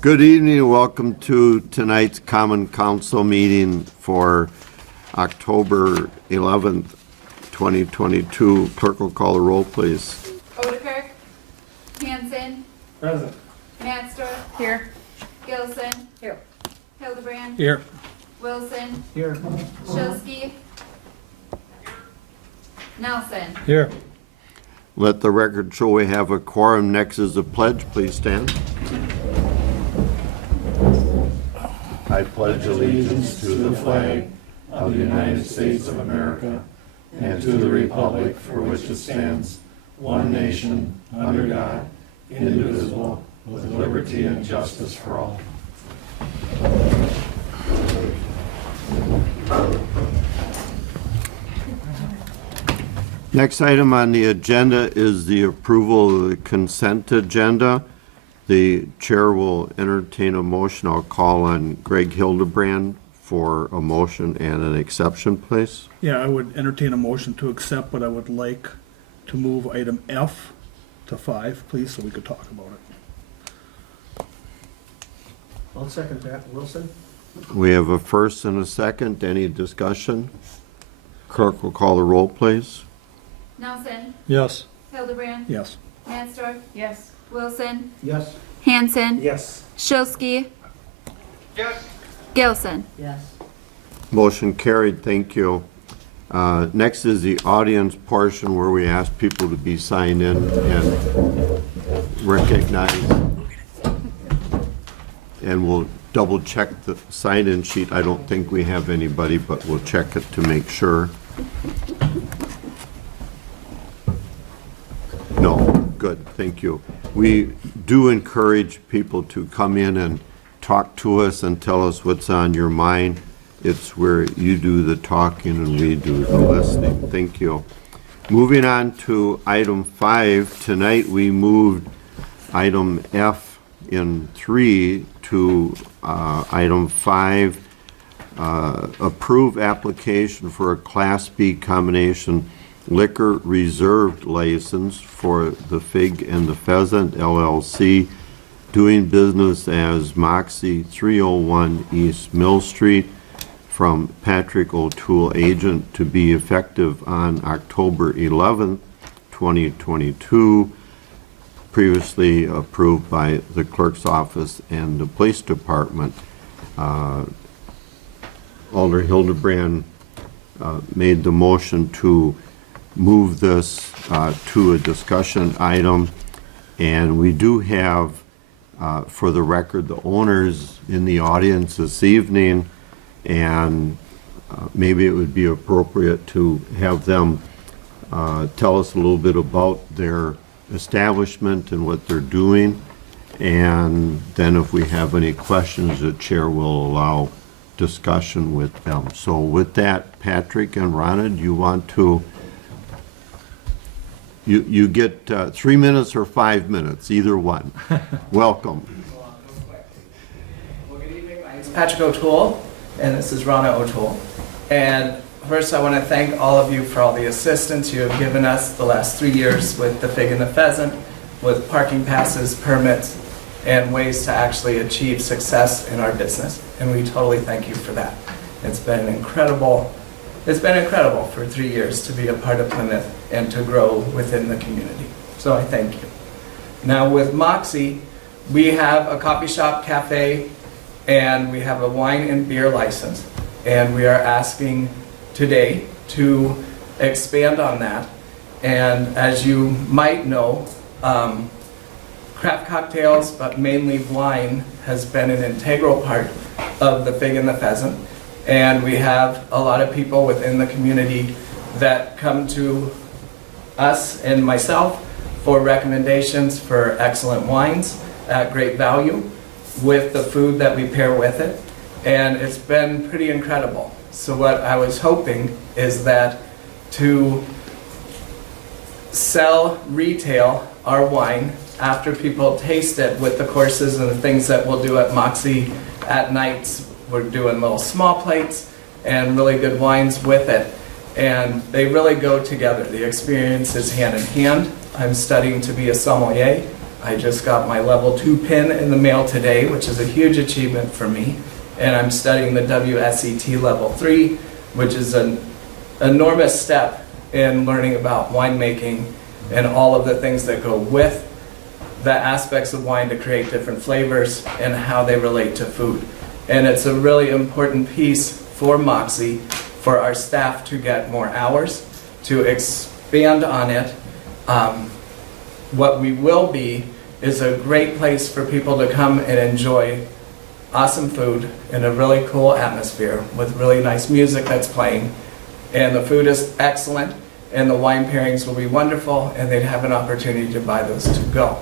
Good evening and welcome to tonight's Common Council meeting for October 11th, 2022. Clerk will call the roll, please. Odekirk. Hanson. Present. Matstra. Here. Gilson. Here. Hildebrand. Here. Wilson. Here. Shilsky. Nelson. Here. Let the record show we have a quorum. Next is the pledge. Please stand. I pledge allegiance to the flag of the United States of America and to the republic for which it stands, one nation, under God, indivisible, with liberty and justice for all. Next item on the agenda is the approval of the consent agenda. The chair will entertain a motion. I'll call on Greg Hildebrand for a motion and an exception, please. Yeah, I would entertain a motion to accept, but I would like to move item F to 5, please, so we could talk about it. I'll second that. Wilson? We have a first and a second. Any discussion? Clerk will call the roll, please. Nelson. Yes. Hildebrand. Yes. Matstra. Yes. Wilson. Yes. Hanson. Yes. Shilsky. Gilson. Yes. Motion carried. Thank you. Next is the audience portion where we ask people to be signed in and recognized. And we'll double check the sign-in sheet. I don't think we have anybody, but we'll check it to make sure. No, good, thank you. We do encourage people to come in and talk to us and tell us what's on your mind. It's where you do the talking and we do the listening. Thank you. Moving on to item 5, tonight we moved item F in 3 to item 5, approve application for a Class B combination liquor reserved license for the Fig and the Pheasant LLC, doing business as Moxie 301 East Mill Street, from Patrick O'Toole, agent, to be effective on October 11th, 2022, previously approved by the clerk's office and the police department. Alder Hildebrand made the motion to move this to a discussion item, and we do have, for the record, the owners in the audience this evening, and maybe it would be appropriate to have them tell us a little bit about their establishment and what they're doing, and then if we have any questions, the chair will allow discussion with them. So with that, Patrick and Ronna, do you want to? You get 3 minutes or 5 minutes, either one. Welcome. Well, good evening. My name is Patrick O'Toole, and this is Ronna O'Toole. And first, I want to thank all of you for all the assistance you have given us the last 3 years with the Fig and the Pheasant, with parking passes, permits, and ways to actually achieve success in our business. And we totally thank you for that. It's been incredible. It's been incredible for 3 years to be a part of Plymouth and to grow within the community. So I thank you. Now with Moxie, we have a coffee shop, cafe, and we have a wine and beer license. And we are asking today to expand on that. And as you might know, craft cocktails, but mainly wine, has been an integral part of the Fig and the Pheasant. And we have a lot of people within the community that come to us and myself for recommendations for excellent wines at great value with the food that we pair with it. And it's been pretty incredible. So what I was hoping is that to sell retail our wine after people taste it with the courses and the things that we'll do at Moxie at nights. We're doing little small plates and really good wines with it. And they really go together. The experience is hand in hand. I'm studying to be a sommelier, I just got my level 2 pin in the mail today, which is a huge achievement for me. And I'm studying the WSET level 3, which is an enormous step in learning about winemaking and all of the things that go with the aspects of wine to create different flavors and how they relate to food. And it's a really important piece for Moxie, for our staff to get more hours, to expand on it. What we will be is a great place for people to come and enjoy awesome food in a really cool atmosphere with really nice music that's playing. And the food is excellent, and the wine pairings will be wonderful, and they'd have an opportunity to buy those to go.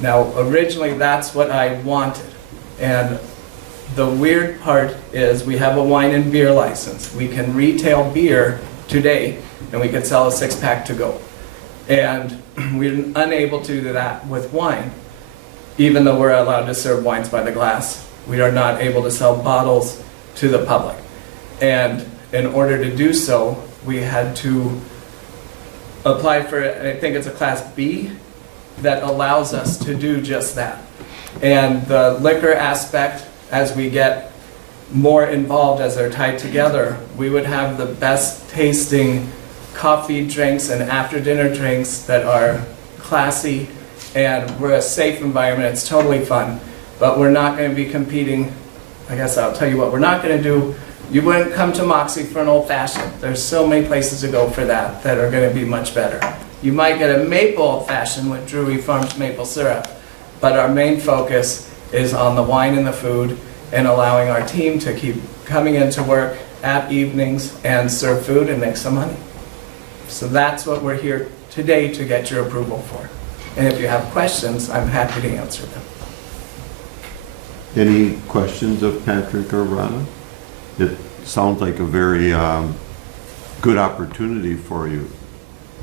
Now, originally, that's what I wanted. And the weird part is we have a wine and beer license. We can retail beer today, and we could sell a 6-pack to go. And we're unable to do that with wine. Even though we're allowed to serve wines by the glass, we are not able to sell bottles to the public. And in order to do so, we had to apply for, I think it's a Class B, that allows us to do just that. And the liquor aspect, as we get more involved, as they're tied together, we would have the best tasting coffee drinks and after dinner drinks that are classy, and we're a safe environment. It's totally fun, but we're not going to be competing. I guess I'll tell you what we're not going to do. You wouldn't come to Moxie for an old fashioned. There's so many places to go for that are going to be much better. You might get a maple old fashioned with Drury Farms maple syrup, but our main focus is on the wine and the food, and allowing our team to keep coming into work at evenings and serve food and make some money. So that's what we're here today to get your approval for. And if you have questions, I'm happy to answer them. Any questions of Patrick or Rana? It sounds like a very good opportunity for you.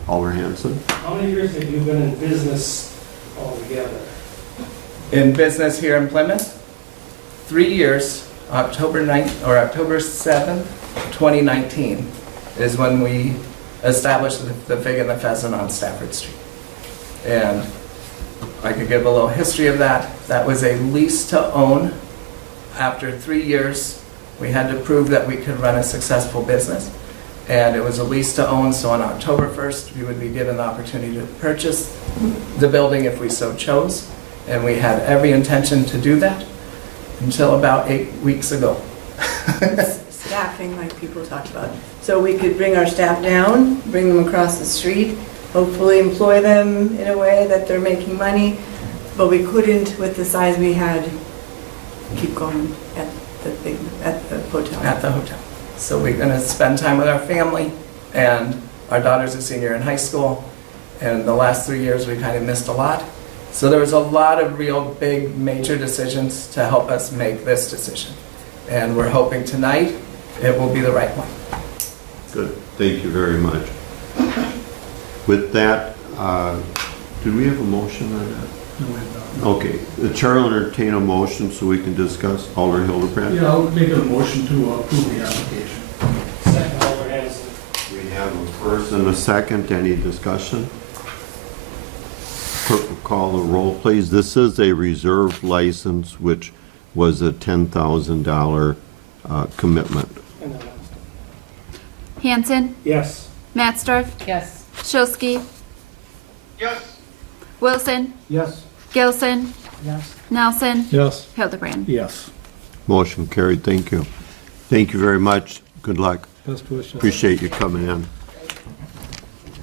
Alder Hanson? How many years have you been in business altogether? In business here in Plymouth, 3 years, October 7th, 2019 is when we established the Fig and the Pheasant on Stafford Street. And I could give a little history of that. That was a lease to own. After 3 years, we had to prove that we could run a successful business. And it was a lease to own, so on October 1st, we would be given the opportunity to purchase the building if we so chose. And we had every intention to do that until about 8 weeks ago. Staffing, like people talked about. So we could bring our staff down, bring them across the street, hopefully employ them in a way that they're making money, but we couldn't, with the size we had, keep going at the hotel. At the hotel. So we're going to spend time with our family, and our daughter's a senior in high school, and the last 3 years we kind of missed a lot. So there was a lot of real big major decisions to help us make this decision. And we're hoping tonight it will be the right one. Good. Thank you very much. With that, do we have a motion on that? No, we have not. Okay. The chair will entertain a motion so we can discuss. Alder Hildebrand? Yeah, I'll make a motion to approve the application. Second, Alder Hanson. We have a first and a second. Any discussion? Clerk will call the roll, please. This is a reserve license, which was a $10,000 commitment. And then Hanson, yes. Matsdorf, Yes. Shilsky, Yes. Wilson, Yes. Gilson, Yes. Nelson, Yes. Hildebrand. Yes. Motion carried. Thank you. Thank you very much. Good luck. Best wishes. Appreciate you coming in.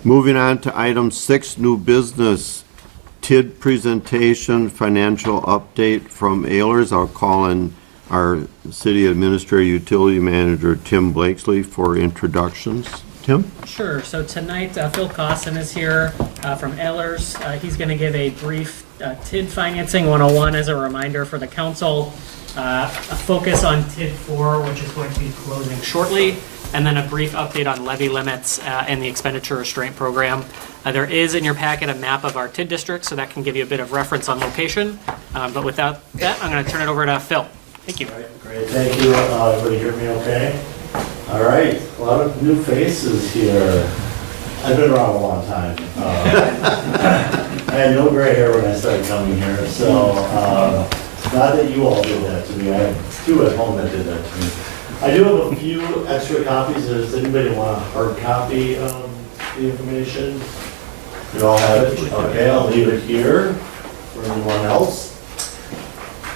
Moving on to item 6, new business. TID presentation, financial update from Ehlers. I'll call in our city administrator, utility manager, Tim Blakesley, for introductions. Tim? Sure. So tonight, Phil Costin is here from Ehlers. He's going to give a brief TID financing 101 as a reminder for the council. A focus on TID 4, which is going to be closing shortly, and then a brief update on levy limits and the expenditure restraint program. There is in your packet a map of our TID district, so that can give you a bit of reference on location. But without that, I'm going to turn it over to Phil. Thank you. Great, thank you. Everybody hear me okay? All right, a lot of new faces here. I've been around a long time. I had no gray hair when I started coming here, so, not that you all did that to me, I have two at home that did that to me. I do have a few extra copies, does anybody want a hard copy of the information? You all have it, okay, I'll leave it here for anyone else.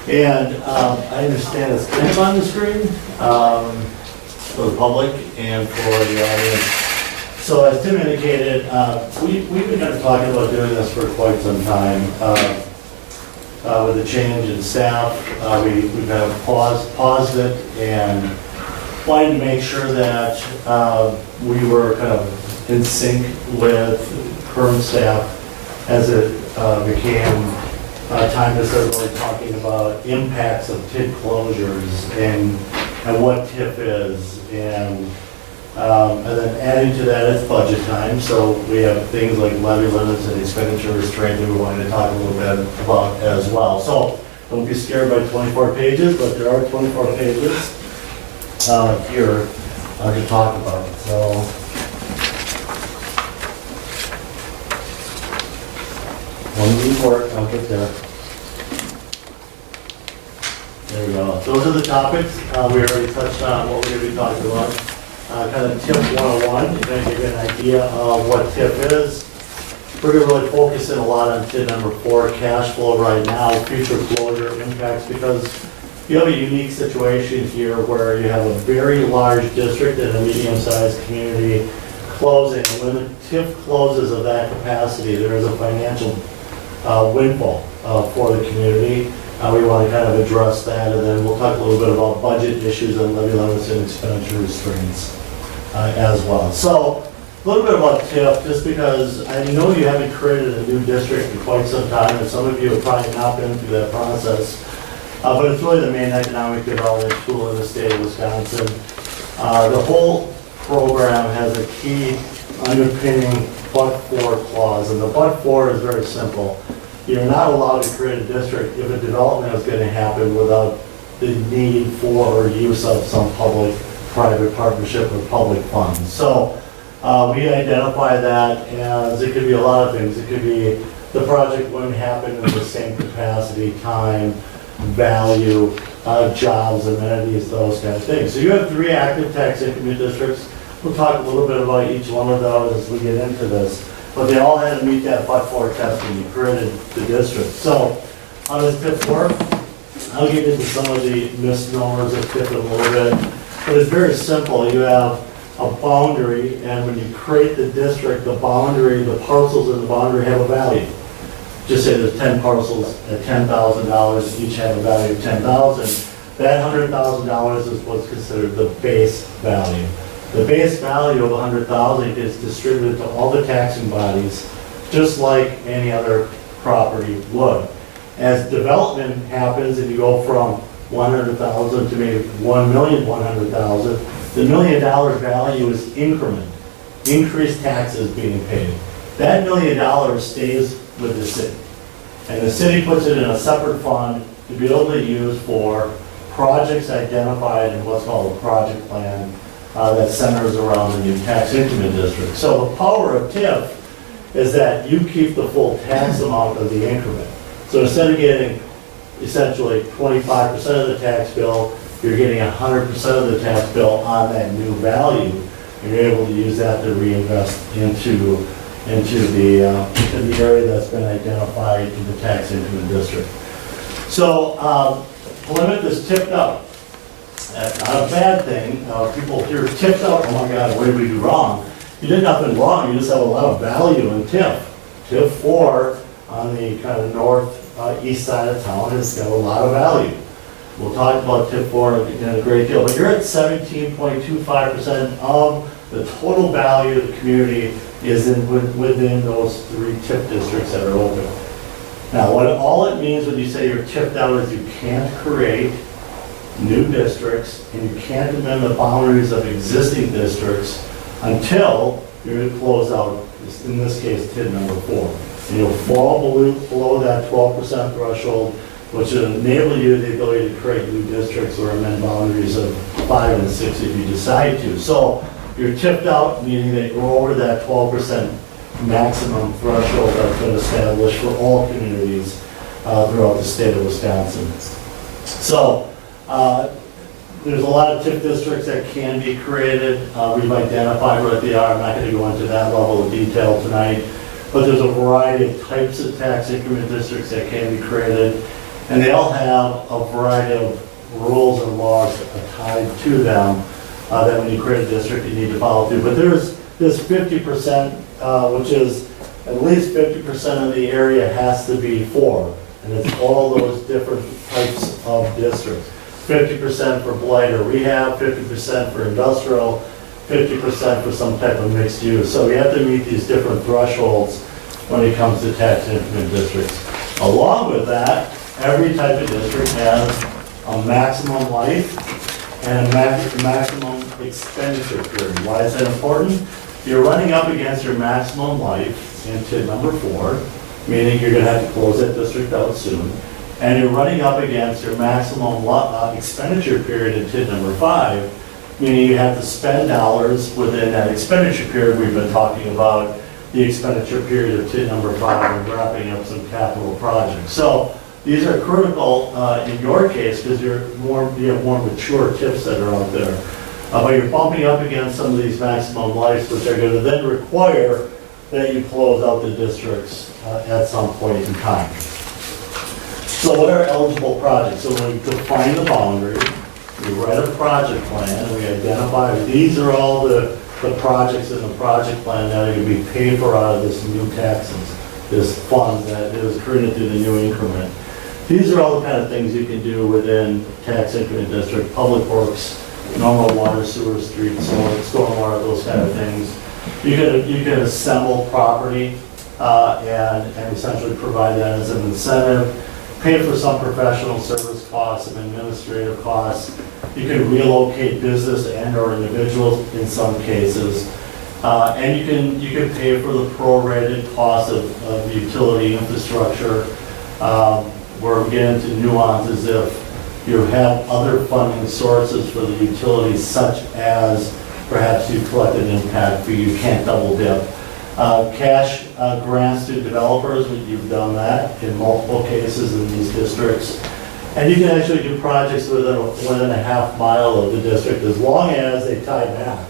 And I understand it's kind of on the screen for the public and for the audience. So as Tim indicated, we've been kind of talking about doing this for quite some time. With the change in staff, we've kind of paused it and wanted to make sure that we were kind of in sync with current staff as it became time to start really talking about impacts of TID closures and what TIF is. And then adding to that, it's budget time, so we have things like levy limits and expenditure restraint that we wanted to talk a little bit about as well. So don't be scared by 24 pages, but there are 24 pages here to talk about. So one report, I'll get there. There we go. Those are the topics. We already touched on what we're going to be talking about. Kind of TIF 101, to kind of give you an idea of what TIF is. We're going to really focus in a lot on TID number 4, cash flow right now, future closure impacts, because you have a unique situation here where you have a very large district and a medium-sized community closing. When the TIF closes of that capacity, there is a financial windfall for the community. We want to kind of address that, and then we'll talk a little bit about budget issues and levy limits and expenditure restraints as well. So a little bit about TIF, just because I know you haven't created a new district in quite some time, and some of you have probably not been through that process. But it's really the main economic development tool in the state of Wisconsin. The whole program has a key underpinning but-for clause, and the but-for is very simple. You're not allowed to create a district if a development is going to happen without the need for or use of some public-private partnership or public funds. So we identify that as, it could be a lot of things. It could be the project wouldn't happen in the same capacity, time, value, jobs, amenities, those kind of things. So you have 3 active tax increment districts. We'll talk a little bit about each one of those as we get into this. But they all had to meet that but-for test when you created the district. So how does TIF work? I'll get into some of the misnomers of TIF in a little bit. But it's very simple. You have a boundary, and when you create the district, the boundary, the parcels in the boundary have a value. Just say there's 10 parcels at $10,000, each have a value of $10,000. That $100,000 is what's considered the base value. The base value of $100,000 is distributed to all the taxing bodies, just like any other property would. As development happens and you go from $100,000 to maybe $1,100,000, the $1 million value is increment, increased taxes being paid. That $1 million stays with the city. And the city puts it in a separate fund to be able to use for projects identified in what's called a project plan that centers around the new tax increment district. So the power of TIF is that you keep the full tax amount of the increment. So instead of getting essentially 25% of the tax bill, you're getting 100% of the tax bill on that new value. And you're able to use that to reinvest into the area that's been identified in the tax increment district. So Plymouth is tipped up. That's not a bad thing. People hear tipped up, oh my God, what did we do wrong? You did nothing wrong, you just have a lot of value in TIF. TIF 4 on the kind of northeast side of town has got a lot of value. We'll talk about TIF 4 in a great deal, but you're at 17.25% of the total value of the community is within those 3 TIF districts that are open. Now, what all it means when you say you're tipped out is you can't create new districts, and you can't amend the boundaries of existing districts until you're closed out, in this case, TID number 4. And you'll fall below that 12% threshold, which will enable you the ability to create new districts or amend boundaries of 5 and 6 if you decide to. So you're tipped out, meaning that you're over that 12% maximum threshold that's been established for all communities throughout the state of Wisconsin. So, there's a lot of TIF districts that can be created. We've identified what they are. I'm not going to go into that level of detail tonight. But there's a variety of types of tax increment districts that can be created. And they all have a variety of rules and laws tied to them that when you create a district, you need to follow through. But there's 50%, which is at least 50% of the area has to be for. And it's all those different types of districts. 50% for blight or rehab, 50% for industrial, 50% for some type of mixed use. So we have to meet these different thresholds when it comes to tax increment districts. Along with that, every type of district has a maximum life and a maximum expenditure period. Why is that important? You're running up against your maximum life in TID number 4, meaning you're going to have to close that district out soon. And you're running up against your maximum expenditure period in TID number 5, meaning you have to spend dollars within that expenditure period. We've been talking about the expenditure period of TID number 5 and wrapping up some capital projects. So these are critical in your case because you have more mature TIFs that are out there. But you're bumping up against some of these maximum lives, which are going to then require that you close out the districts at some point in time. So what are eligible projects? So when we define the boundary, we write a project plan, and we identify these are all the projects in the project plan that are going to be paid for out of this new taxes, this fund that is created through the new increment. These are all the kind of things you can do within tax increment district, public works, normal water, sewer, street, stormwater, those kind of things. You can assemble property and essentially provide that as an incentive. Pay for some professional service costs, some administrative costs. You can relocate business and or individuals in some cases. And you can pay for the prorated cost of utility infrastructure. Where we get into nuances if you have other funding sources for the utilities, such as perhaps you collect an impact fee, you can't double dip. Cash grants to developers, you've done that in multiple cases in these districts. And you can actually do projects within a half mile of the district as long as they tie back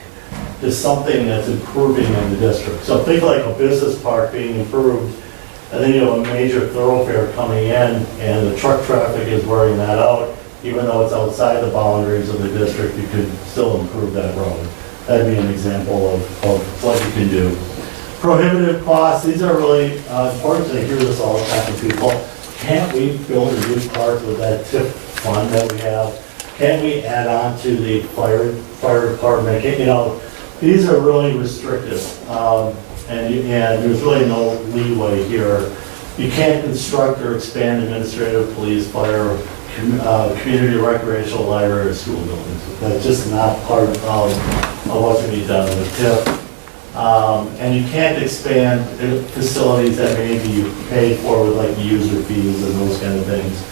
to something that's improving in the district. So think like a business park being improved, and then you have a major thoroughfare coming in and the truck traffic is wearing that out. Even though it's outside the boundaries of the district, you could still improve that road. That'd be an example of what you can do. Prohibitive costs, these are really important. I hear this all the time from people. Can't we build a new park with that TIF fund that we have? Can't we add on to the fire department? You know, these are really restrictive. And there's really no leeway here. You can't construct or expand administrative, police, fire, community recreational library or school buildings. That's just not part of what can be done with TIF. And you can't expand facilities that may be paid for with like user fees and those kind of things.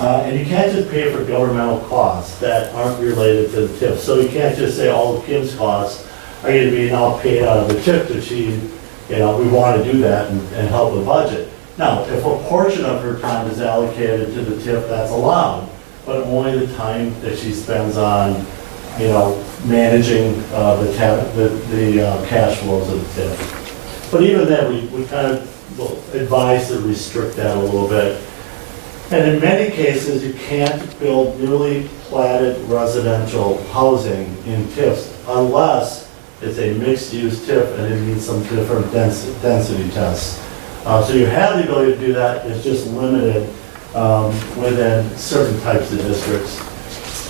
And you can't just pay for governmental costs that aren't related to the TIF. So you can't just say all of Kim's costs are going to be now paid out of the TIF to achieve, you know, we want to do that and help the budget. Now, if a portion of her time is allocated to the TIF, that's allowed, but only the time that she spends on, you know, managing the cash flows of the TIF. But even then, we kind of advise to restrict that a little bit. And in many cases, you can't build newly platted residential housing in TIFs unless it's a mixed-use TIF and it needs some different density tests. So you have the ability to do that, it's just limited within certain types of districts.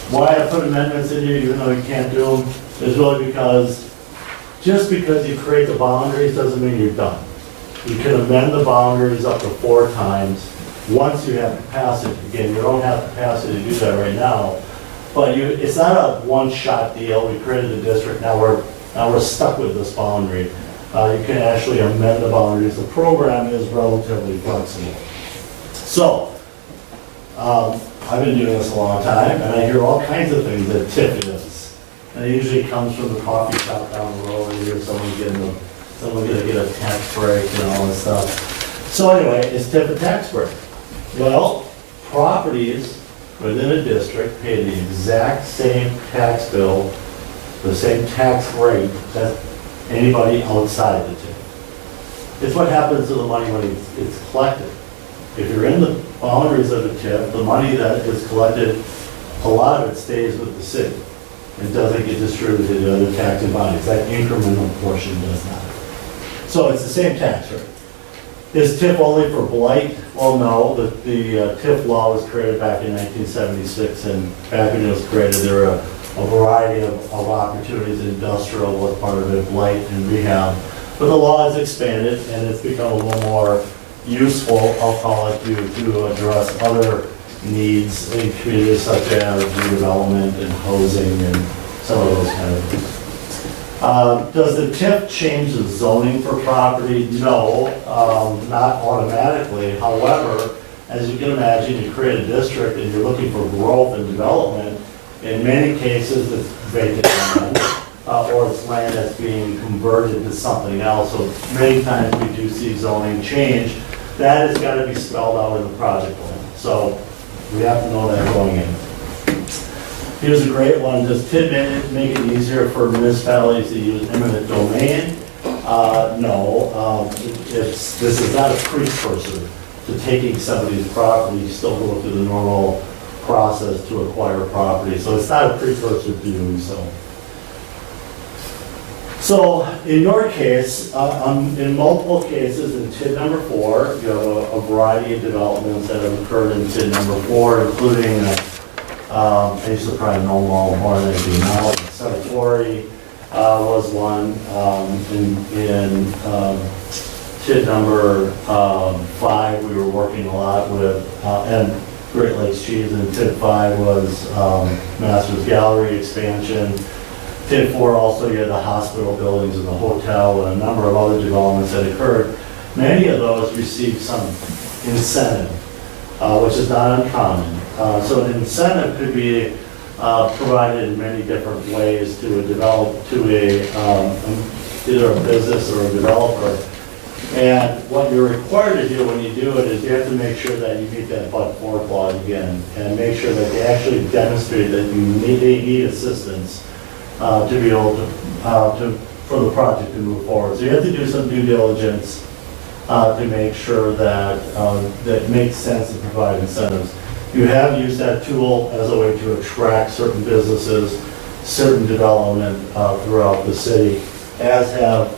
Why I put amendments in here, even though you can't do them, is really because just because you create the boundaries doesn't mean you're done. You can amend the boundaries up to 4 times once you have capacity. Again, you don't have capacity to do that right now, but it's not a one-shot deal. We created the district, now we're stuck with this boundary. You can actually amend the boundaries. The program is relatively flexible. So, I've been doing this a long time, and I hear all kinds of things that TIF is. And it usually comes from the coffee shop down the road, and you hear someone getting someone's gonna get a tax break and all this stuff. So anyway, is TIF a tax break? Well, properties within a district pay the exact same tax bill, the same tax rate as anybody outside the TIF. It's what happens to the money when it's collected. If you're in the boundaries of the TIF, the money that is collected, a lot of it stays with the city. It doesn't get distributed to the other taxing bodies. That incremental portion does not. So it's the same tax rate. Is TIF only for blight? Well, no. The TIF law was created back in 1976, and back when it was created, there were a variety of opportunities. Industrial was part of it, blight and rehab. But the law has expanded, and it's become a little more useful, I'll call it, to address other needs in communities such as redevelopment and housing and some of those kind of things. Does the TIF change the zoning for property? No, not automatically. However, as you can imagine, you create a district and you're looking for growth and development. In many cases, it's vacant land, or it's land that's being converted to something else. So many times we do see zoning change. That has got to be spelled out in the project plan. So we have to know that going in. Here's a great one. Does TIF make it easier for municipalities to use eminent domain? No. This is not a precursor to taking somebody's property. You still go through the normal process to acquire property. So it's not a precursor to doing so. So in your case, in multiple cases, in TID number 4, you have a variety of developments that have occurred in TID number 4, including, I used to probably know more than I do now. Sartori was one. In TID number 5, we were working a lot with, and Great Lakes Cheese, and TID 5 was Masters Gallery expansion. TID 4 also, you had the hospital buildings and the hotel and a number of other developments that occurred. Many of those received some incentive, which is not uncommon. So an incentive could be provided in many different ways to either a business or a developer. And what you're required to do when you do it is you have to make sure that you meet that but-for clause again, and make sure that they actually demonstrate that they need assistance to be able for the project to move forward. So you have to do some due diligence to make sure that that makes sense to provide incentives. You have used that tool as a way to attract certain businesses, certain development throughout the city, as have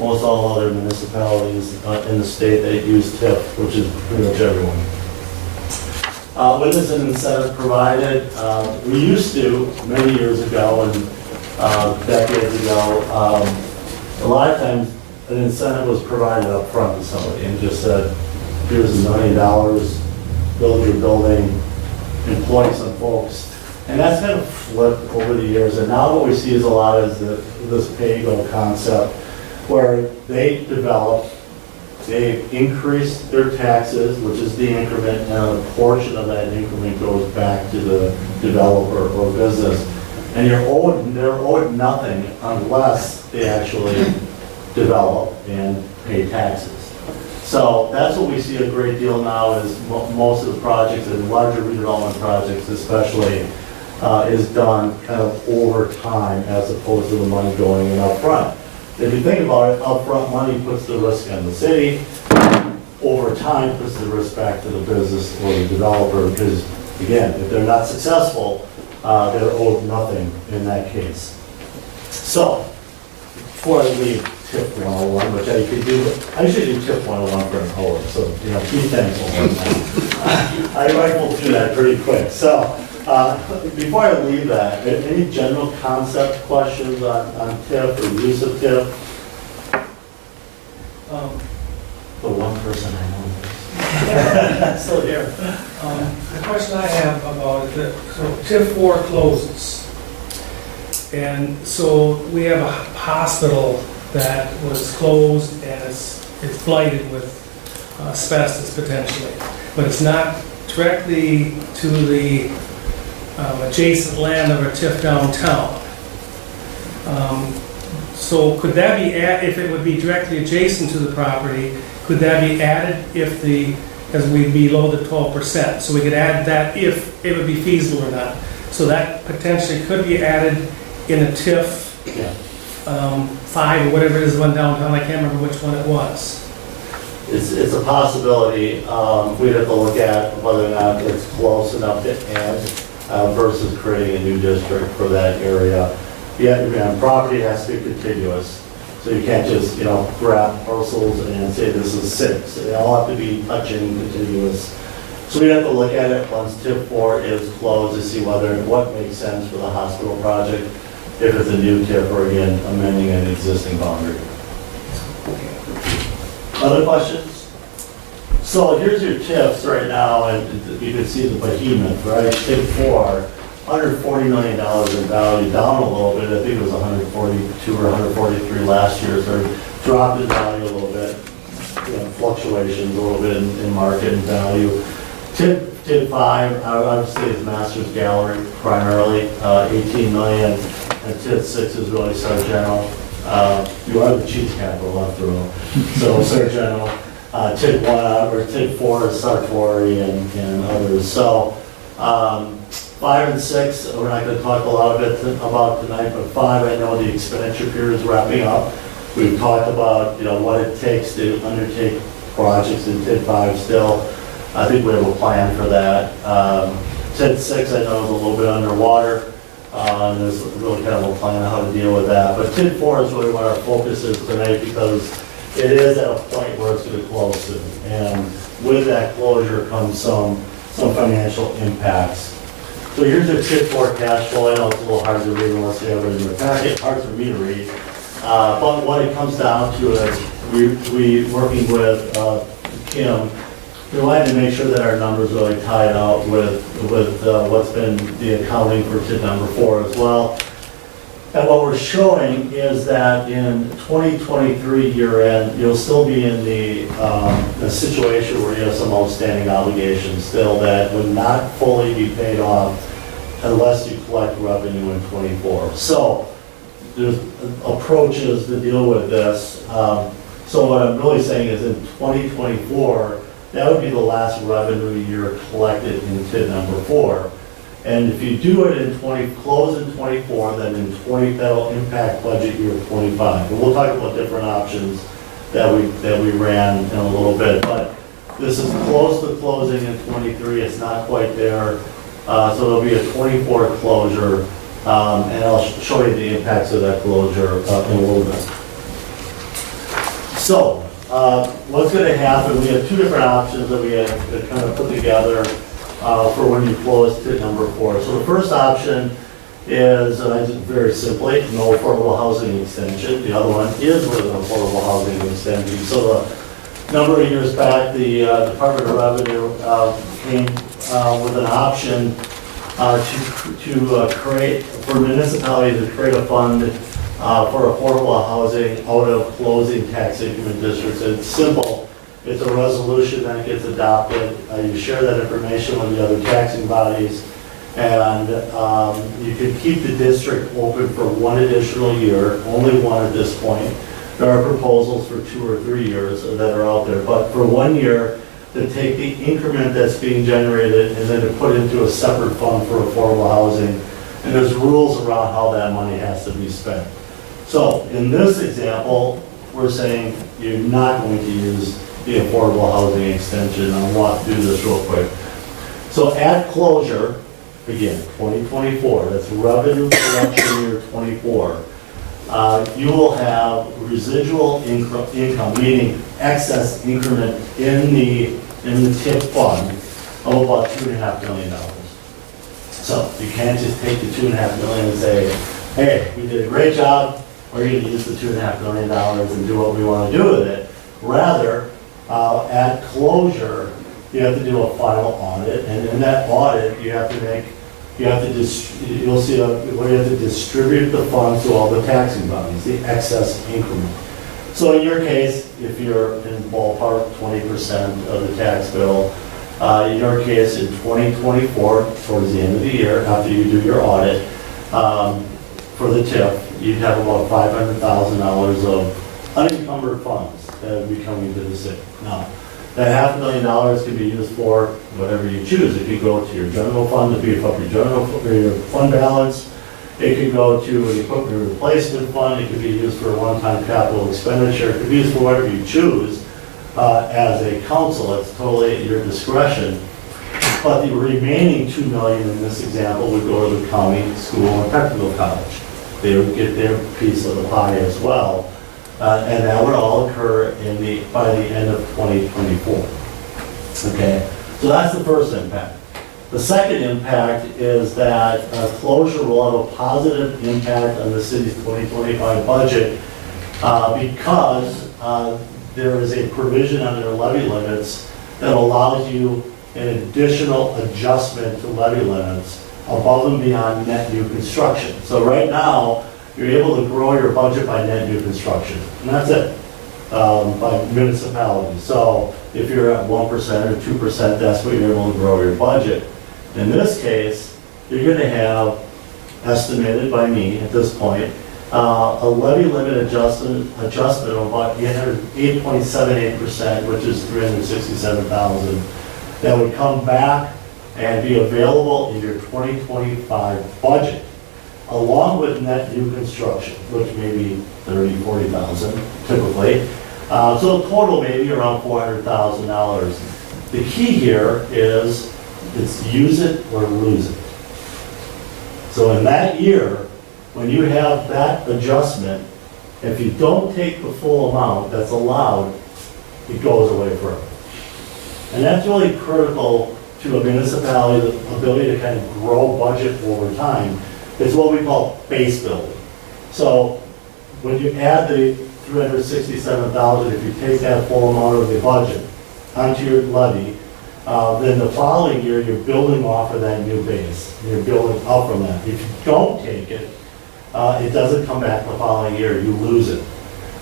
most all other municipalities in the state that use TIF, which is pretty much everyone. When is an incentive provided? We used to, many years ago and decades ago, a lot of times an incentive was provided up front to somebody and just said, here's $1 million, build your building, employ some folks. And that's kind of flipped over the years. And now what we see is a lot of this pay-go concept where they develop, they increase their taxes, which is the increment, and a portion of that increment goes back to the developer or business. And they're owed nothing unless they actually develop and pay taxes. So that's what we see a great deal now is most of the projects and larger redevelopment projects especially is done kind of over time as opposed to the money going in up front. If you think about it, upfront money puts the risk on the city. Over time, puts the risk back to the business or the developer because, again, if they're not successful, they're owed nothing in that case. So, before I leave TIP 101, which I could do, I should do TIP 101 for an hour, so, be thankful. I rifled through that pretty quick. So, before I leave that, any general concept questions on TIF or use of TIF? The one person I know. Still here. The question I have about it, so TIF 4 closes. And so we have a hospital that was closed and it's blighted with asbestos potentially. But it's not directly to the adjacent land of our TIF downtown. So could that be, if it would be directly adjacent to the property, could that be added if because we'd be below the 12%? So we could add that if it would be feasible or not. So that potentially could be added in a TIF Yeah. 5 or whatever it is, the one downtown, I can't remember which one it was. It's a possibility. We'd have to look at whether or not it's close enough to add versus creating a new district for that area. Yeah, property has to be contiguous, so you can't just, grab parcels and say this is 6. They all have to be touching contiguous. So we have to look at it once TIF 4 is closed to see what makes sense for the hospital project, if it's a new TIF or again, amending an existing boundary. Other questions? So here's your TIFs right now, and you can see the behemoth, right? TIF 4, $140 million in value, down a little bit. I think it was 142 or 143 last year, so it dropped in value a little bit. Fluctuations a little bit in market and value. TIF 5, I would say is Masters Gallery primarily, 18 million, and TIF 6 is really Sargento. You are the cheese capital after all. So Sargento, TIF 1 or TIF 4 is Sartori and others. So 5 and 6, we're not going to talk a lot of it about tonight, but 5, I know the expenditure period is wrapping up. We've talked about what it takes to undertake projects in TIF 5 still. I think we have a plan for that. TIF 6, I know, is a little bit underwater. There's really kind of a plan on how to deal with that. But TIF 4 is really what our focus is tonight because it is at a point where it's going to close soon. And with that closure comes some financial impacts. So here's a TIF 4 cash flow. I know it's a little hard to read unless you have it in your packet. Hard for me to read. But what it comes down to is we working with Kim, we wanted to make sure that our numbers really tied out with what's been the accounting for TIF number 4 as well. And what we're showing is that in 2023 year end, you'll still be in the situation where you have some outstanding obligations still that would not fully be paid off unless you collect revenue in 24. So there's approaches to deal with this. So what I'm really saying is in 2024, that would be the last revenue year collected in TIF number 4. And if you do it close in 24, then in 20, that'll impact budget year 25. And we'll talk about different options that we ran in a little bit. But this is close to closing in 23. It's not quite there. So there'll be a 24 closure. And I'll show you the impacts of that closure in a little bit. So what's going to happen, we have 2 different options that we had kind of put together for when you close TIF number 4. So the first option is, very simply, no affordable housing extension. The other one is with an affordable housing extension. So a number of years back, the Department of Revenue came with an option to create, for municipalities to create a fund for affordable housing out of closing tax increment districts. It's simple. It's a resolution that gets adopted. You share that information with the other taxing bodies, and you can keep the district open for 1 additional year, only 1 at this point. There are proposals for 2 or 3 years that are out there, but for 1 year, to take the increment that's being generated and then to put it into a separate fund for affordable housing. And there's rules around how that money has to be spent. So in this example, we're saying you're not going to use the affordable housing extension. I want to do this real quick. So at closure, again, 2024, that's revenue collection year 24, you will have residual income, meaning excess increment in the TIF fund of about $2.5 million. So you can't just take the $2.5 million and say, hey, we did a great job, we're going to use the $2.5 million and do what we want to do with it. Rather, at closure, you have to do a final audit, and in that audit, you have to distribute the funds to all the taxing bodies, the excess increment. So in your case, if you're in ballpark 20% of the tax bill, in your case in 2024, towards the end of the year, after you do your audit for the TIF, you'd have about $500,000 of unencumbered funds that would be coming to the city. Now, that $500,000 can be used for whatever you choose. It could go to your general fund to beef up your fund balance. It could go to an equipment replacement fund. It could be used for a one-time capital expenditure. It could be used for whatever you choose. As a council, it's totally at your discretion. But the remaining $2 million in this example would go to the county school and technical college. They would get their piece of the pie as well. And that would all occur by the end of 2024. Okay, so that's the first impact. The second impact is that closure will have a positive impact on the city's 2025 budget because there is a provision under levy limits that allows you an additional adjustment to levy limits above and beyond net new construction. So right now, you're able to grow your budget by net new construction, and that's it, by municipality. So if you're at 1% or 2%, that's what you're able to grow your budget. In this case, you're gonna have, estimated by me at this point, a levy limit adjustment of about 8.78%, which is $367,000, that would come back and be available in your 2025 budget, along with net new construction, which may be 30, 40,000 typically. So total maybe around $400,000. The key here is it's use it or lose it. So in that year, when you have that adjustment, if you don't take the full amount that's allowed, it goes away forever. And that's really critical to a municipality, the ability to kind of grow budget over time. It's what we call base building. So when you add the $367,000, if you take that full amount of the budget onto your levy, then the following year, you're building off of that new base. You're building up from that. If you don't take it, it doesn't come back the following year, you lose it.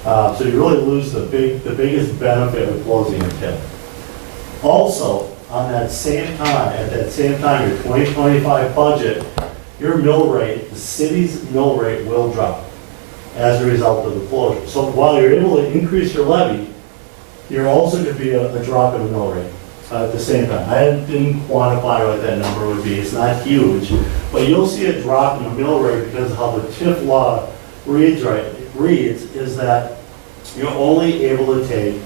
So you really lose the biggest benefit of closing a TIF. Also, at that same time, your 2025 budget, your mill rate, the city's mill rate will drop as a result of the closure. So while you're able to increase your levy, you're also going to be a drop in the mill rate at the same time. I didn't quantify what that number would be. It's not huge, but you'll see a drop in the mill rate because of how the TIF law reads is that you're only able to take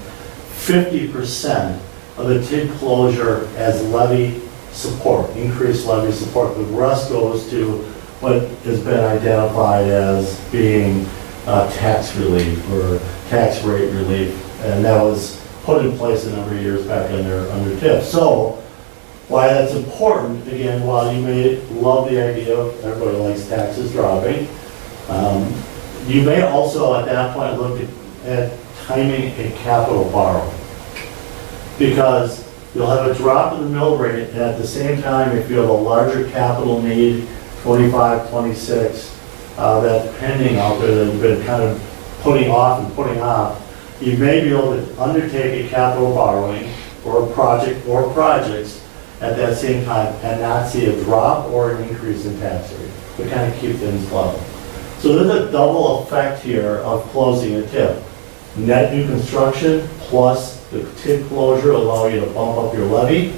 50% of the TIF closure as levy support, increased levy support. The rest goes to what has been identified as being tax relief or tax rate relief, and that was put in place a number of years back under TIF. So why that's important, again, while you may love the idea of everybody likes taxes dropping, you may also at that point look at timing a capital borrow. Because you'll have a drop in the mill rate, and at the same time, if you have a larger capital need, 25, 26, that's pending out there that you've been kind of putting off, you may be able to undertake a capital borrowing or a project or projects at that same time and not see a drop or an increase in tax rate, to kind of keep things level. So there's a double effect here of closing a TIF. Net new construction plus the TIF closure allow you to bump up your levy.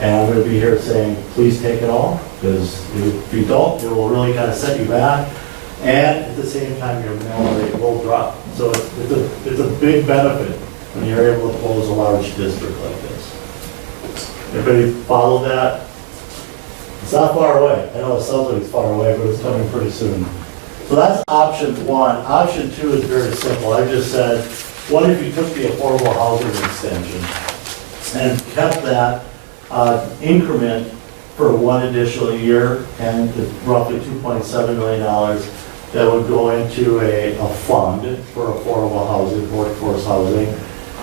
And I'm going to be here saying, please take it all, because if you don't, it will really kind of set you back. And at the same time, your mill rate will drop. So it's a big benefit when you're able to close a large district like this. Everybody follow that? It's not far away. I know it sounds like it's far away, but it's coming pretty soon. So that's option one. Option two is very simple. I just said, what if you took the affordable housing extension and kept that increment for one additional year and roughly $2.7 million that would go into a fund for affordable housing, workforce housing,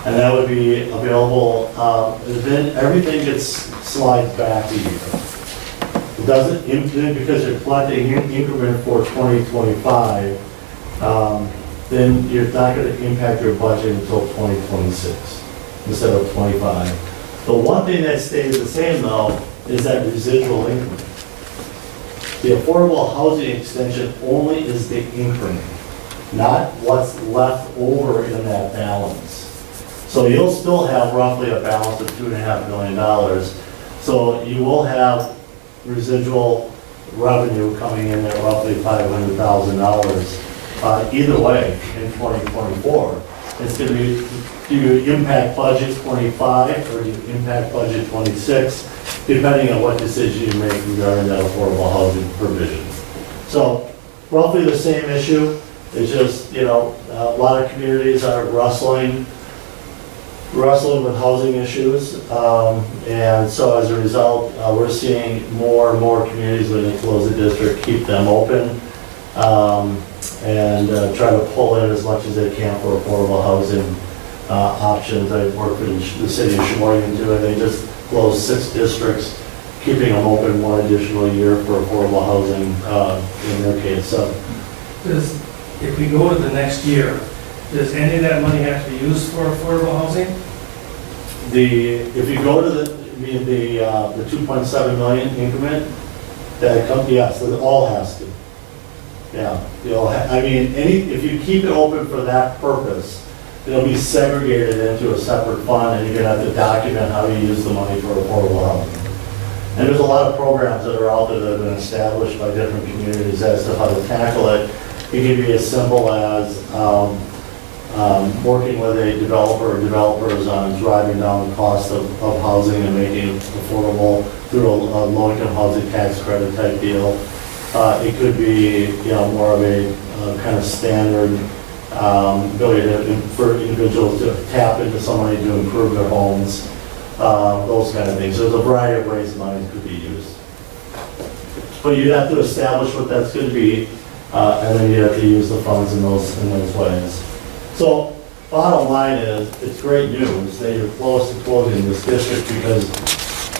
and that would be available, then everything gets slides back a year. It doesn't, because you're collecting increment for 2025, then you're not going to impact your budget until 2026 instead of 25. The one thing that stays the same though is that residual increment. The affordable housing extension only is the increment, not what's left over in that balance. So you'll still have roughly a balance of $2.5 million. So you will have residual revenue coming in at roughly $500,000. Either way, in 2024, it's going to be, do you impact budget 25 or do you impact budget 26, depending on what decision you make regarding that affordable housing provision. So roughly the same issue. It's just, a lot of communities are wrestling with housing issues. And so as a result, we're seeing more and more communities when they close the district, keep them open, and try to pull in as much as they can for affordable housing options. I work for the city of Sheboygan too, and they just closed 6 districts, keeping them open 1 additional year for affordable housing in their case. So If we go to the next year, does any of that money have to be used for affordable housing? if you go to the 2.7 million increment, that yes, it all has to. Yeah, if you keep it open for that purpose, it'll be segregated into a separate fund, and you're gonna have to document how you use the money for affordable housing. And there's a lot of programs that are out there that have been established by different communities as to how to tackle it. It can be as simple as working with a developer or developers on driving down the cost of housing and making it affordable through a low-income housing tax credit type deal. It could be, more of a kind of standard ability for individuals to tap into some money to improve their homes, those kind of things. There's a variety of ways money could be used. But you'd have to establish what that's going to be, and then you have to use the funds in those ways. So bottom line is, it's great news that you're close to closing this district, because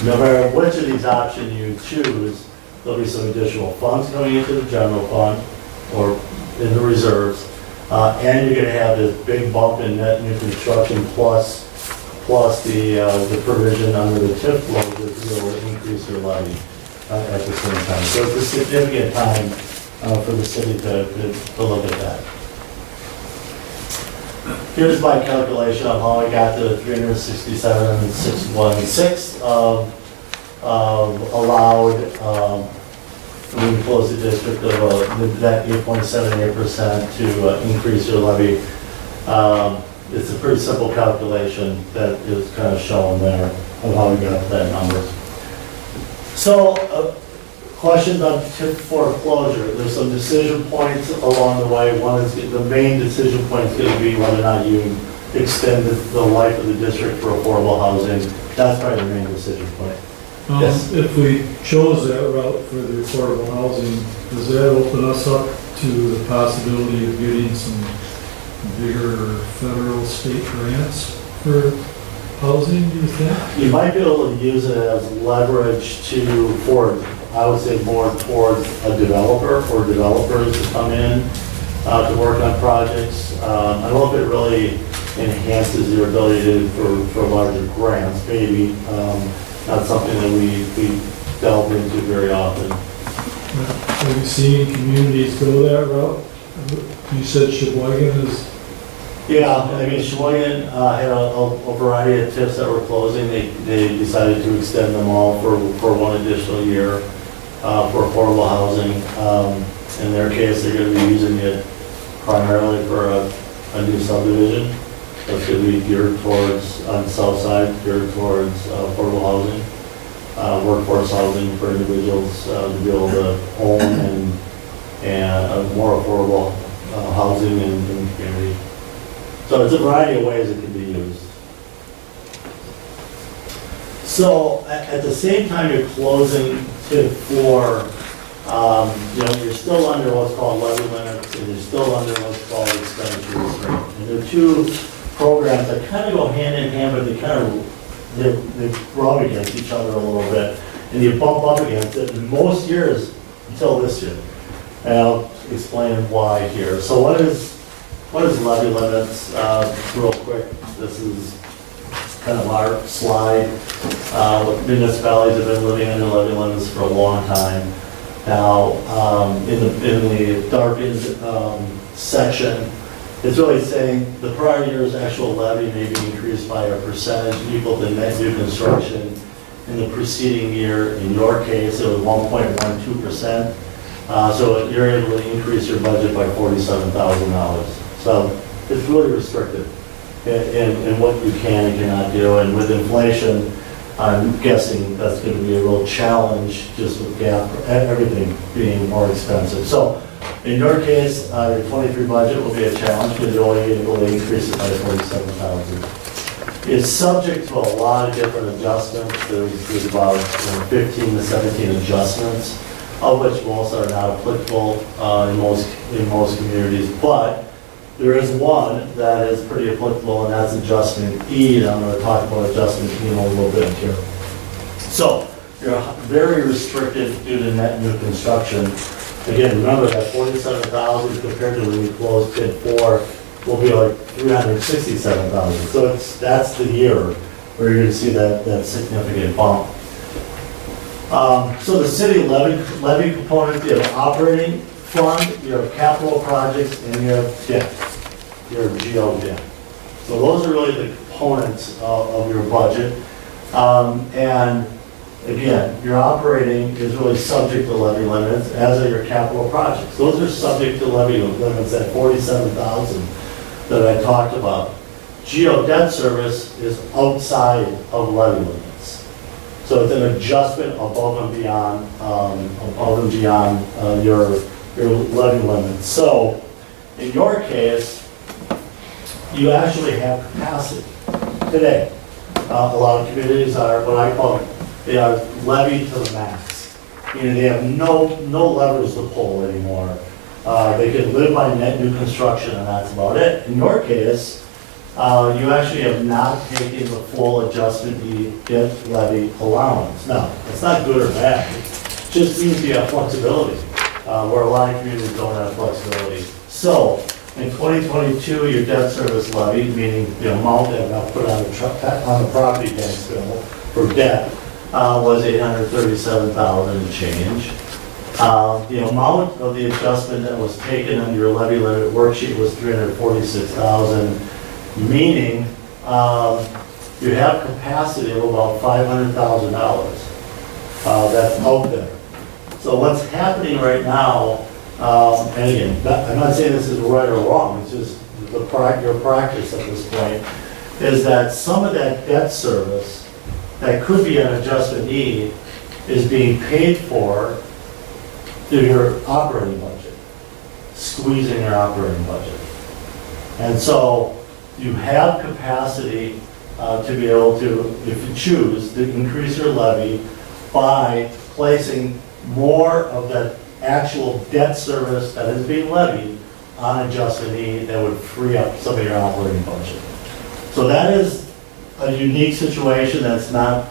no matter which of these options you choose, there'll be some additional funds coming into the general fund or in the reserves, and you're going to have this big bump in net new construction plus the provision under the TIF law that will increase your levy at the same time. So it's a significant time for the city to look at that. Here's my calculation of how I got to 367,616 of allowed, when we close the district, of that 8.78% to increase your levy. It's a pretty simple calculation that is kind of shown there of how we got to that number. So, questions on TIF foreclosure. There's some decision points along the way. One is, the main decision point is going to be whether or not you extend the life of the district for affordable housing. That's probably the main decision point. Yes. If we chose that route for the affordable housing, does that open us up to the possibility of getting some bigger federal, state grants for housing, do you think? You might be able to use it as leverage I would say more towards a developer or developers to come in to work on projects. I don't know if it really enhances your ability for larger grants, maybe. Not something that we delve into very often. Have you seen communities go that route? You said Sheboygan is, Yeah, Sheboygan had a variety of TIFs that were closing. They decided to extend them all for 1 additional year for affordable housing. In their case, they're going to be using it primarily for a new subdivision. That's going to be geared towards, on the south side, geared towards affordable housing, workforce housing for individuals to be able to own and more affordable housing in the community. So it's a variety of ways it can be used. So at the same time you're closing TIF 4, you're still under what's called levy limits, and you're still under what's called expenditure restraint. And there are 2 programs that kind of go hand in hand, but they rub against each other a little bit, and you bump up against it in most years until this year. And I'll explain why here. So what is levy limits? Real quick, this is kind of our slide. Municipalities have been living under levy limits for a long time. Now, in the darkened section, it's really saying the prior year's actual levy may be increased by a percentage equal to net new construction in the preceding year. In your case, it was 1.12%. So you're able to increase your budget by $47,000. So it's really restricted in what you can and cannot do. And with inflation, I'm guessing that's going to be a real challenge just with everything being more expensive. So in your case, your 23 budget will be a challenge because you're only able to increase it by $47,000. It's subject to a lot of different adjustments. There's about 15 to 17 adjustments, of which most are not applicable in most communities. But there is one that is pretty applicable, and that's adjustment E, and I'm going to talk about adjustment E in a little bit here. So you're very restricted due to net new construction. Again, remember that 47,000 compared to when we closed bid 4 will be like 367,000. So that's the year where you're going to see that significant bump. So the city levy component, you have operating fund, you have capital projects, and you have debt, your GO debt. So those are really the components of your budget. And again, your operating is really subject to levy limits, as are your capital projects. Those are subject to levy limits at 47,000 that I talked about. GO debt service is outside of levy limits. So it's an adjustment above and beyond your levy limits. So in your case, you actually have capacity today. A lot of communities are what I call, they are levied to the max. Meaning they have no levers to pull anymore. They can live by net new construction and that's about it. In your case, you actually have not taken the full adjustment you get levy allowance. Now, it's not good or bad. It just means you have flexibility, where a lot of communities don't have flexibility. So, in 2022, your debt service levy, meaning the amount that got put on the property tax bill for debt, was $837,000 and change. The amount of the adjustment that was taken on your levy limit worksheet was $346,000, meaning you have capacity of about $500,000 that's out there. So what's happening right now, and again, I'm not saying this is right or wrong, it's just your practice at this point, is that some of that debt service that could be an adjustment need is being paid for through your operating budget, squeezing your operating budget. And so you have capacity to be able to, if you choose, to increase your levy by placing more of that actual debt service that is being levied on adjustment E that would free up some of your operating budget. So that is a unique situation that's not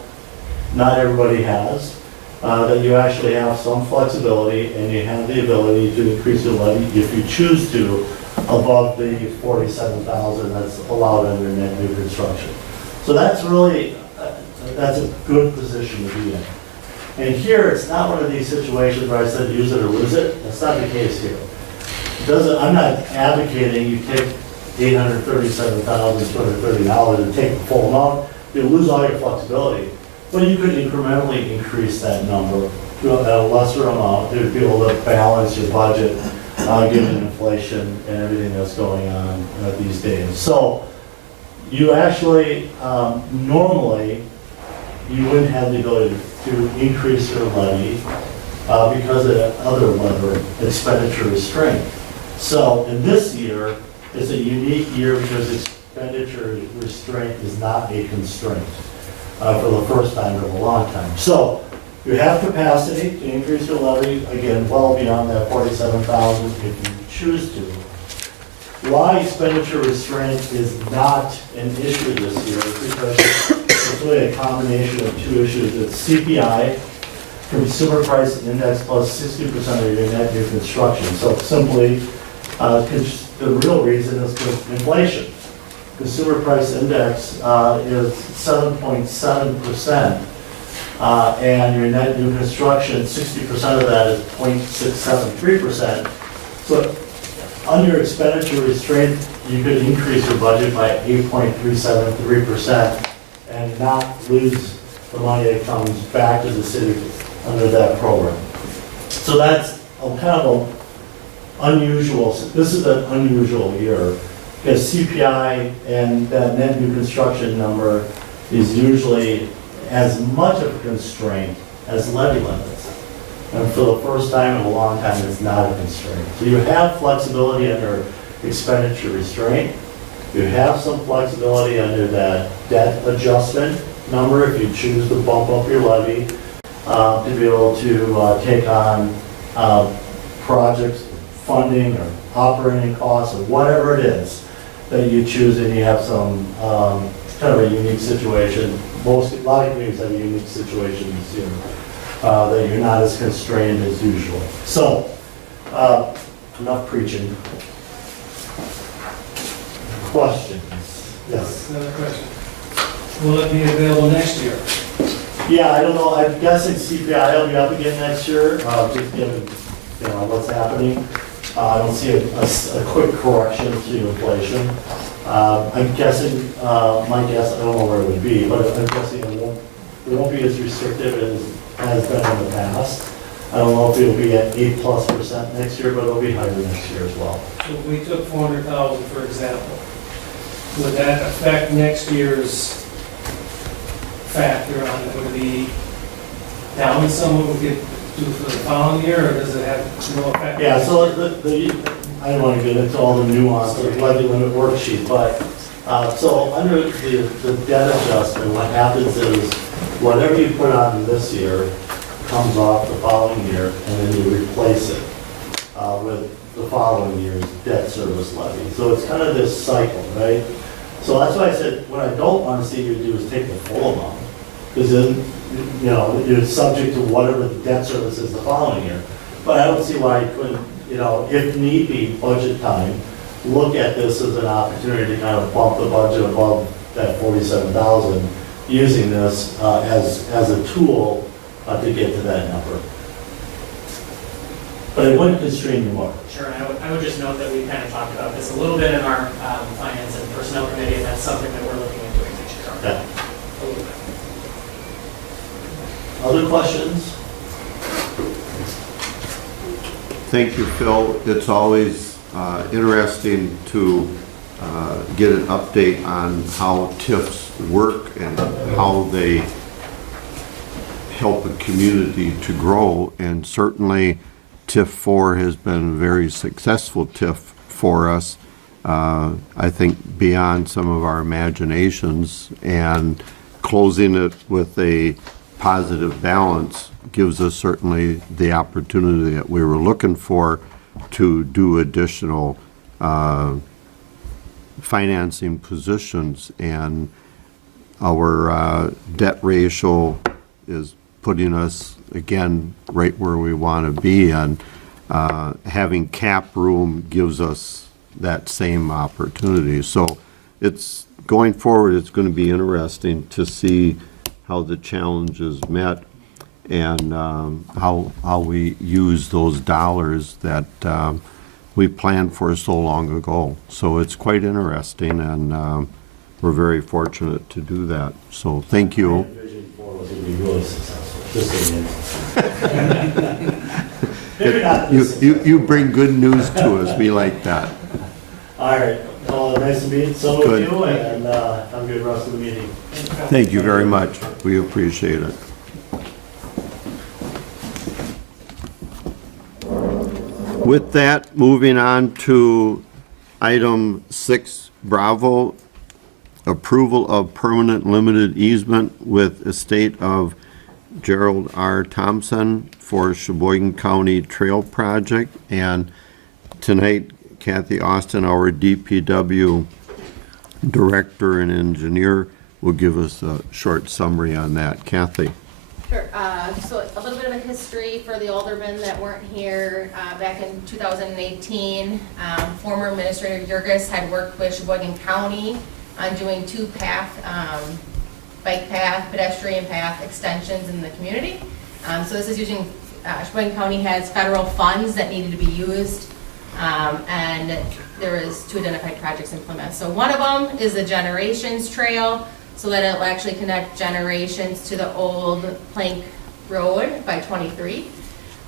everybody has, that you actually have some flexibility and you have the ability to increase your levy if you choose to above the $47,000 that's allowed under net new construction. So that's really, that's a good position to be in. And here, it's not one of these situations where I said use it or lose it. That's not the case here. I'm not advocating you take $837,230 and take the full amount. You'll lose all your flexibility. But you could incrementally increase that number to a lesser amount to be able to balance your budget given inflation and everything that's going on these days. So you actually, normally, you wouldn't have the ability to increase your levy because of that other lever, expenditure restraint. So in this year, it's a unique year because expenditure restraint is not a constraint for the first time in a long time. So you have capacity to increase your levy, again, well beyond that $47,000 if you choose to. Why expenditure restraint is not an issue this year is because it's really a combination of two issues. It's CPI, Consumer Price Index, plus 60% of your net new construction. So simply, the real reason is inflation. Consumer Price Index is 7.7% And your net new construction, 60% of that is 0.673%. So under expenditure restraint, you could increase your budget by 8.373% and not lose the money that comes back to the city under that program. So that's a kind of unusual, this is an unusual year, because CPI and that net new construction number is usually as much of a constraint as levy limits. And for the first time in a long time, it's not a constraint. So you have flexibility under expenditure restraint. You have some flexibility under that debt adjustment number if you choose to bump up your levy to be able to take on projects, funding, or operating costs, or whatever it is that you choose, and you have some kind of a unique situation. A lot of communities have a unique situation this year that you're not as constrained as usual. So, enough preaching. Questions? Yes. Another question. Will it be available next year? Yeah, I don't know. I'm guessing CPI will be up again next year, just given what's happening. I don't see a quick correction to inflation. I'm guessing, my guess, I don't know where it would be, but I'm guessing it won't be as restrictive as has been in the past. I don't know if it'll be at 8+% next year, but it'll be higher next year as well. So if we took 400,000, for example, would that affect next year's factor on it? Would it be down some what we could do for the following year, or does it have no effect? Yeah, so I don't want to get into all the nuance of the levy limit worksheet, but, so under the debt adjustment, what happens is whatever you put on this year comes off the following year, and then you replace it with the following year's debt service levy. So it's kind of this cycle, right? So that's why I said, what I don't want to see you do is take the full amount, because then, you're subject to whatever the debt service is the following year. But I don't see why you couldn't, if need be, budget time, look at this as an opportunity to kind of bump the budget above that 47,000, using this as a tool to get to that number. But it wouldn't constrain you more. Sure, and I would just note that we kind of talked about this a little bit in our finance and personnel committee, and that's something that we're looking into next year. Yeah. A little bit. Other questions? Thank you, Phil. It's always interesting to get an update on how TIFs work and how they help a community to grow. And certainly TIF 4 has been a very successful TIF for us. I think beyond some of our imaginations, and closing it with a positive balance gives us certainly the opportunity that we were looking for to do additional financing positions, and our debt ratio is putting us again right where we want to be, and having cap room gives us that same opportunity. So it's going forward, it's going to be interesting to see how the challenge is met, and how we use those dollars that we planned for so long ago. So it's quite interesting, and we're very fortunate to do that. So thank you. Vision 4 was going to be really successful. Just so you know. Maybe not this You bring good news to us. We like that. All right. Well, nice to meet some of Good. you, and have a good rest of the meeting. Thank you very much. We appreciate it. With that, moving on to item 6, Bravo, approval of permanent limited easement with estate of Gerald R. Thompson for Sheboygan County Trail Project. And tonight, Kathy Austin, our DPW Director and Engineer, will give us a short summary on that. Kathy. Sure. So a little bit of a history for the aldermen that weren't here. Back in 2018, former Administrator Jurgis had worked with Sheboygan County on doing two path bike path, pedestrian path extensions in the community. So this is using, Sheboygan County has federal funds that needed to be used, and there is 2 identified projects in Plymouth. So one of them is the Generations Trail, so that it'll actually connect Generations to the old Plank Road by 23.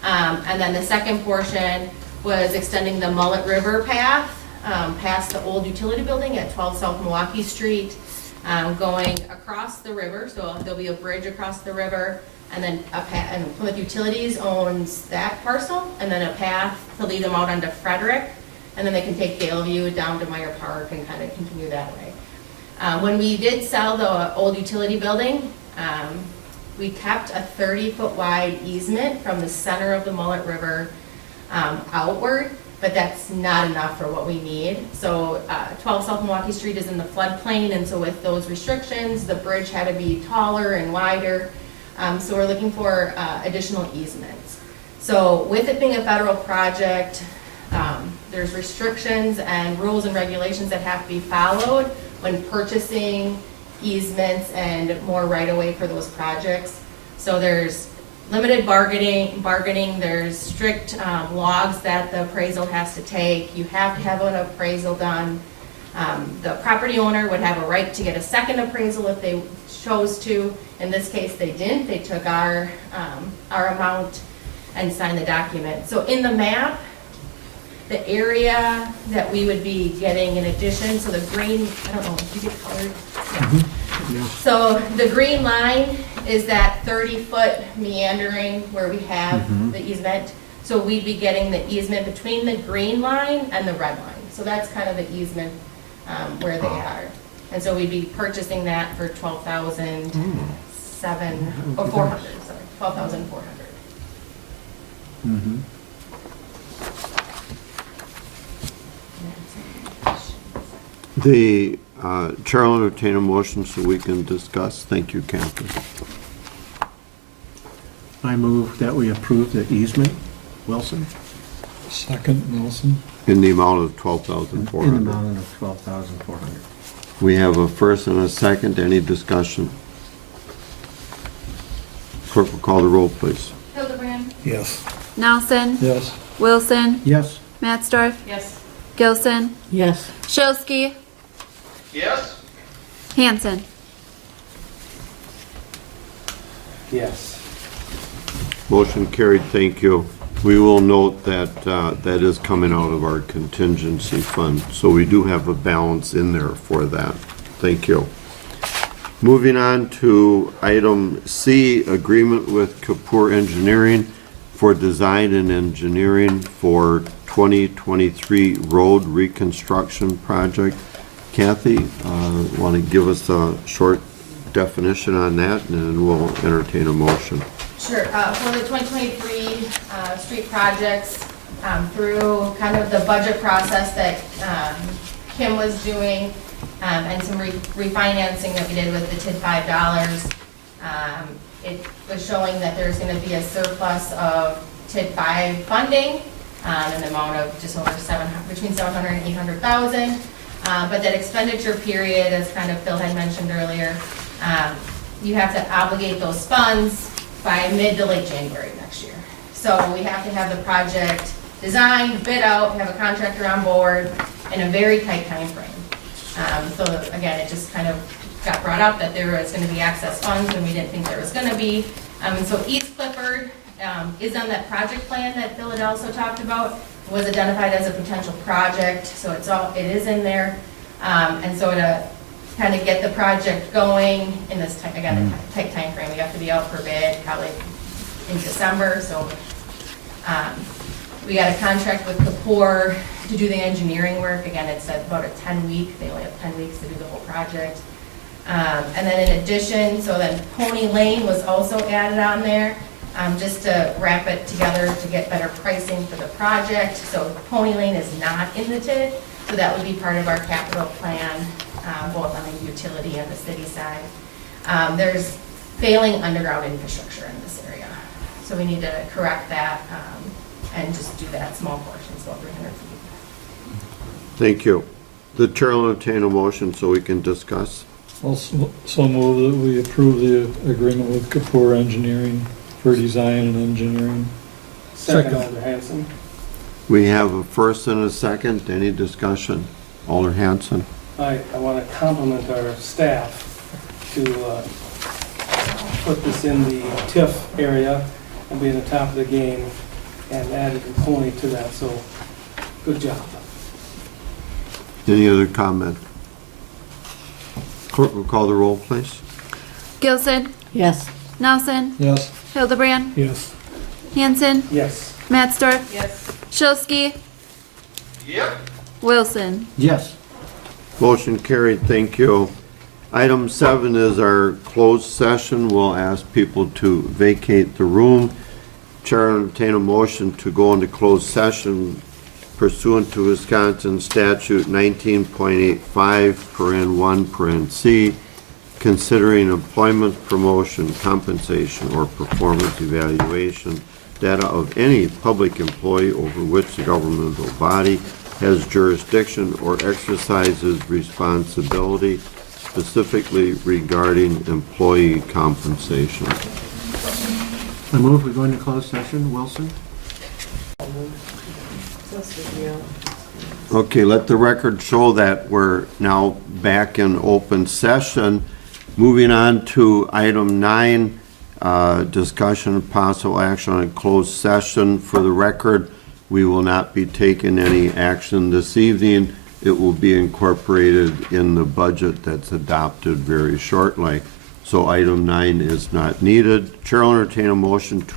And then the second portion was extending the Mullet River path past the old utility building at 12 South Milwaukee Street, going across the river. So there'll be a bridge across the river, and then and Plymouth Utilities owns that parcel, and then a path to lead them out onto Frederick, and then they can take Daleview down to Meyer Park and kind of continue that way. When we did sell the old utility building, we kept a 30-foot wide easement from the center of the Mullet River outward, but that's not enough for what we need. So 12 South Milwaukee Street is in the floodplain, and so with those restrictions, the bridge had to be taller and wider. So we're looking for additional easements. So with it being a federal project, there's restrictions and rules and regulations that have to be followed when purchasing easements and more right-of-way for those projects. So there's limited bargaining, there's strict logs that the appraisal has to take. You have to have an appraisal done. The property owner would have a right to get a second appraisal if they chose to. In this case, they didn't. They took our amount and signed the document. So in the map, the area that we would be getting in addition, so the green, I don't know, did you get colored? Yeah. So the green line is that 30-foot meandering where we have the easement. So we'd be getting the easement between the green line and the red line. So that's kind of the easement where they are. And so we'd be purchasing that for $12,400, sorry, $12,400. The Chair will entertain a motion so we can discuss. Thank you, Kathy. I move that we approve the easement. Wilson? Second, Nelson. In the amount of In the $12,400. amount of $12,400. We have a first and a second. Any discussion? Clerk will call the roll, please. Hildebrand, Yes. Nelson, Yes. Wilson, Yes. Matsdorf, yes. Gilson, Yes. Shilsky, Yes? Hanson. Yes. Motion carried. Thank you. We will note that that is coming out of our contingency fund, so we do have a balance in there for that. Thank you. Moving on to item C, agreement with Kapoor Engineering for design and engineering for 2023 road reconstruction project. Kathy, want to give us a short definition on that, and then we'll entertain a motion. Sure. For the 2023 street projects, through kind of the budget process that Kim was doing, and some refinancing that we did with the TID $5, it was showing that there's going to be a surplus of TID 5 funding in the amount of just over between $700,000 and $800,000. But that expenditure period, as kind of Phil had mentioned earlier, you have to obligate those funds by mid to late January next year. So we have to have the project designed, bid out, have a contractor on board in a very tight time frame. So again, it just kind of got brought up that there was going to be excess funds when we didn't think there was going to be. And so East Clifford is on that project plan that Phil had also talked about, was identified as a potential project, so it is in there. And so to kind of get the project going in this tight time frame, we have to be out for bid probably in December. So we got a contract with Kapoor to do the engineering work. Again, it's about a 10-week. They only have 10 weeks to do the whole project. And then in addition, so then Pony Lane was also added on there, just to wrap it together to get better pricing for the project. So Pony Lane is not in the TID, so that would be part of our capital plan, both on the utility and the city side. There's failing underground infrastructure in this area, so we need to correct that and just do that small portion, so 300 feet. Thank you. The Chair will entertain a motion so we can discuss. Also move that we approve the agreement with Kapoor Engineering for design and engineering. Second. Alder Hanson. We have a first and a second. Any discussion? Alder Hanson. I want to compliment our staff to put this in the TIF area and be in the top of the game and add a component to that, so good job. Any other comment? Clerk will call the roll, please. Gilson, Yes. Nelson, Yes. Hildebrand, Yes. Hanson, Yes. Matsdorf, Yes. Shilsky. Yep. Wilson. Yes. Motion carried, thank you. Item 7 is our closed session. We'll ask people to vacate the room. Chair will entertain a motion to go into closed session pursuant to Wisconsin Statute 19.85, paren 1, paren C, considering employment, promotion, compensation, or performance evaluation data of any public employee over which the governmental body has jurisdiction or exercises responsibility, specifically regarding employee compensation. I move we go into closed session. Wilson? Okay, let the record show that we're now back in open session. Moving on to item 9, discussion of possible action on closed session. For the record, we will not be taking any action this evening. It will be incorporated in the budget that's adopted very shortly. So item 9 is not needed. Chair will entertain a motion to